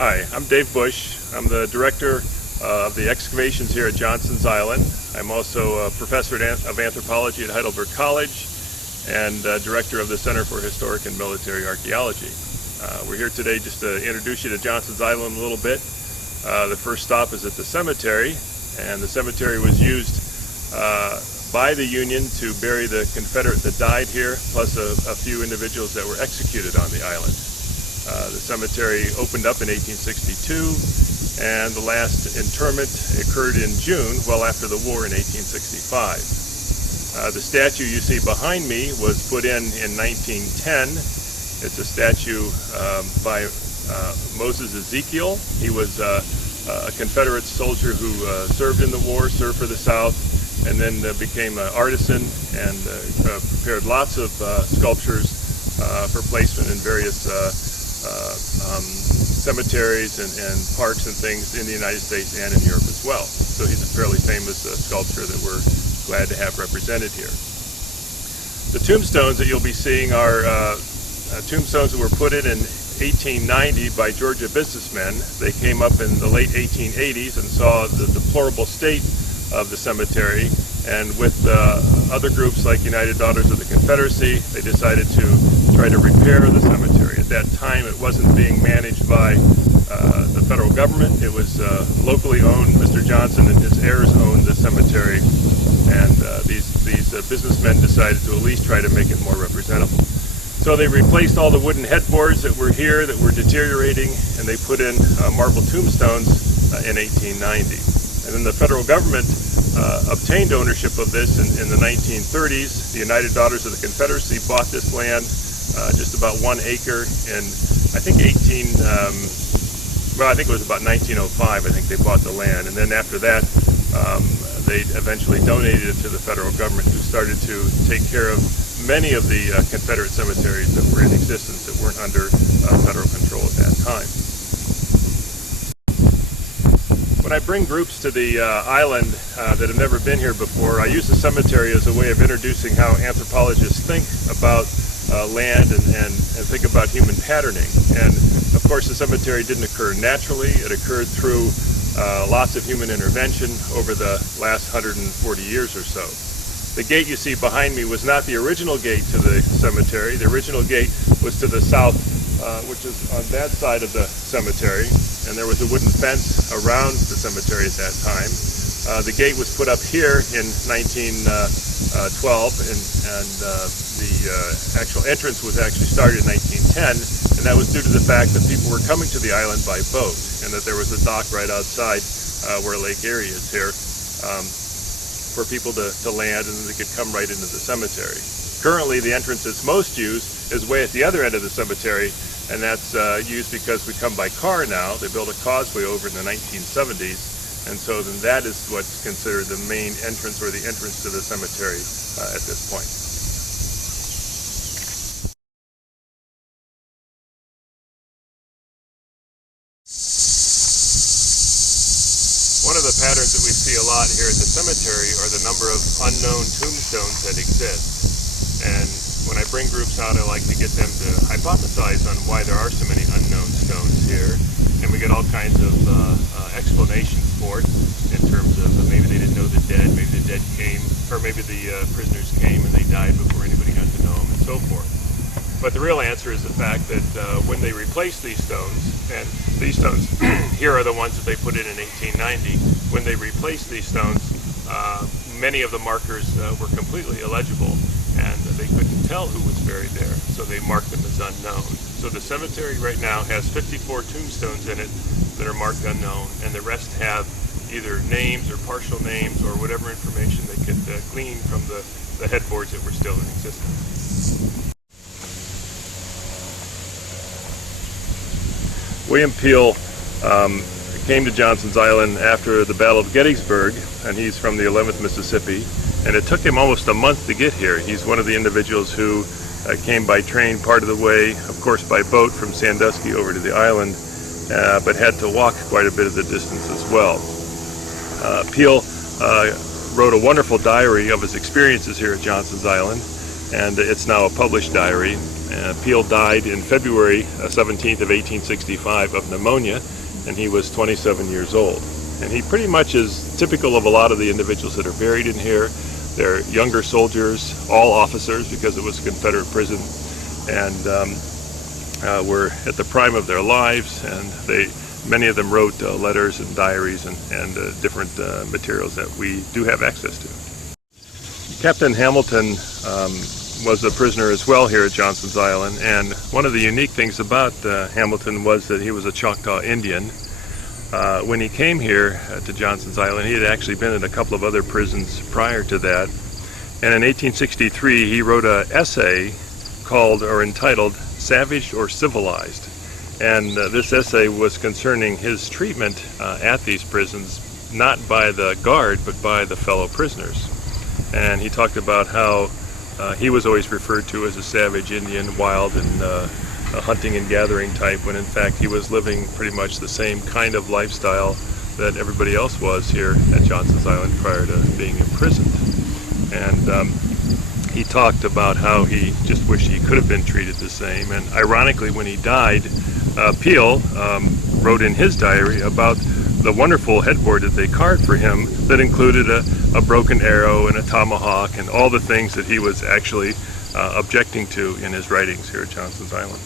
Hi, I'm Dave Bush. I'm the director of the excavations here at Johnson's Island. I'm also a professor of anthropology at Heidelberg College and director of the Center for Historic and Military Archaeology. We're here today just to introduce you to Johnson's Island a little bit. The first stop is at the cemetery, and the cemetery was used by the Union to bury the Confederate that died here, plus a few individuals that were executed on the island. The cemetery opened up in 1862, and the last interment occurred in June, well after the war in 1865. The statue you see behind me was put in 1910. It's a statue by Moses Ezekiel. He was a Confederate soldier who served in the war, served for the South, and then became an artisan and prepared lots of sculptures for placement in various cemeteries and parks and things in the United States and in Europe as well. So he's a fairly famous sculptor that we're glad to have represented here. The tombstones that you'll be seeing are tombstones that were put in 1890 by Georgia businessmen. They came up in the late 1880s and saw the deplorable state of the cemetery, and with other groups like United Daughters of the Confederacy, they decided to try to repair the cemetery. At that time, it wasn't being managed by the federal government. It was locally owned. Mr. Johnson and his heirs owned the cemetery, and these businessmen decided to at least try to make it more representable. So they replaced all the wooden headboards that were here that were deteriorating, and they put in marble tombstones in 1890. And then the federal government obtained ownership of this in the 1930s. The United Daughters of the Confederacy bought this land, just about 1 acre, in I think it was about 1905. I think they bought the land, and then after that, they eventually donated it to the federal government, who started to take care of many of the Confederate cemeteries that were in existence that weren't under federal control at that time. When I bring groups to the island that have never been here before, I use the cemetery as a way of introducing how anthropologists think about land and think about human patterning. And of course, the cemetery didn't occur naturally. It occurred through lots of human intervention over the last 140 years or so. The gate you see behind me was not the original gate to the cemetery. The original gate was to the south, which is on that side of the cemetery, and there was a wooden fence around the cemetery at that time. The gate was put up here in 1912, and the actual entrance was actually started in 1910, and that was due to the fact that people were coming to the island by boat, and that there was a dock right outside where Lake Erie is here, for people to land, and then they could come right into the cemetery. Currently, the entrance that's most used is way at the other end of the cemetery, and that's used because we come by car now. They built a causeway over in the 1970s, and so then that is what's considered the main entrance, or the entrance to the cemetery at this point. One of the patterns that we see a lot here at the cemetery are the number of unknown tombstones that exist. And when I bring groups out, I like to get them to hypothesize on why there are so many unknown stones here. And we get all kinds of explanations for it, in terms of maybe they didn't know the dead, maybe the dead came, or maybe the prisoners came and they died before anybody got to know them, and so forth. But the real answer is the fact that when they replaced these stones, and these stones here are the ones that they put in 1890, when they replaced these stones, many of the markers were completely illegible, and they couldn't tell who was buried there, so they marked them as unknown. So the cemetery right now has 54 tombstones in it that are marked unknown, and the rest have either names or partial names or whatever information they could glean from the headboards that were still in existence. William Peel came to Johnson's Island after the Battle of Gettysburg, and he's from the 11th Mississippi, and it took him almost a month to get here. He's one of the individuals who came by train part of the way, of course by boat from Sandusky over to the island, but had to walk quite a bit of the distance as well. Peel wrote a wonderful diary of his experiences here at Johnson's Island, and it's now a published diary. Peel died in February 17th of 1865 of pneumonia, and he was 27 years old. And he pretty much is typical of a lot of the individuals that are buried in here. They're younger soldiers, all officers, because it was a Confederate prison, and were at the prime of their lives, and many of them wrote letters and diaries and different materials that we do have access to. Captain Hamilton was a prisoner as well here at Johnson's Island, and one of the unique things about Hamilton was that he was a Choctaw Indian. When he came here to Johnson's Island, he had actually been in a couple of other prisons prior to that, and in 1863 he wrote an essay called or entitled "Savage or Civilized," and this essay was concerning his treatment at these prisons, not by the guard but by the fellow prisoners. And he talked about how he was always referred to as a savage Indian, wild and a hunting and gathering type, when in fact he was living pretty much the same kind of lifestyle that everybody else was here at Johnson's Island prior to being imprisoned. And he talked about how he just wished he could have been treated the same. And ironically, when he died, Peel wrote in his diary about the wonderful headboard that they carved for him that included a broken arrow and a tomahawk and all the things that he was actually objecting to in his writings here at Johnson's Island.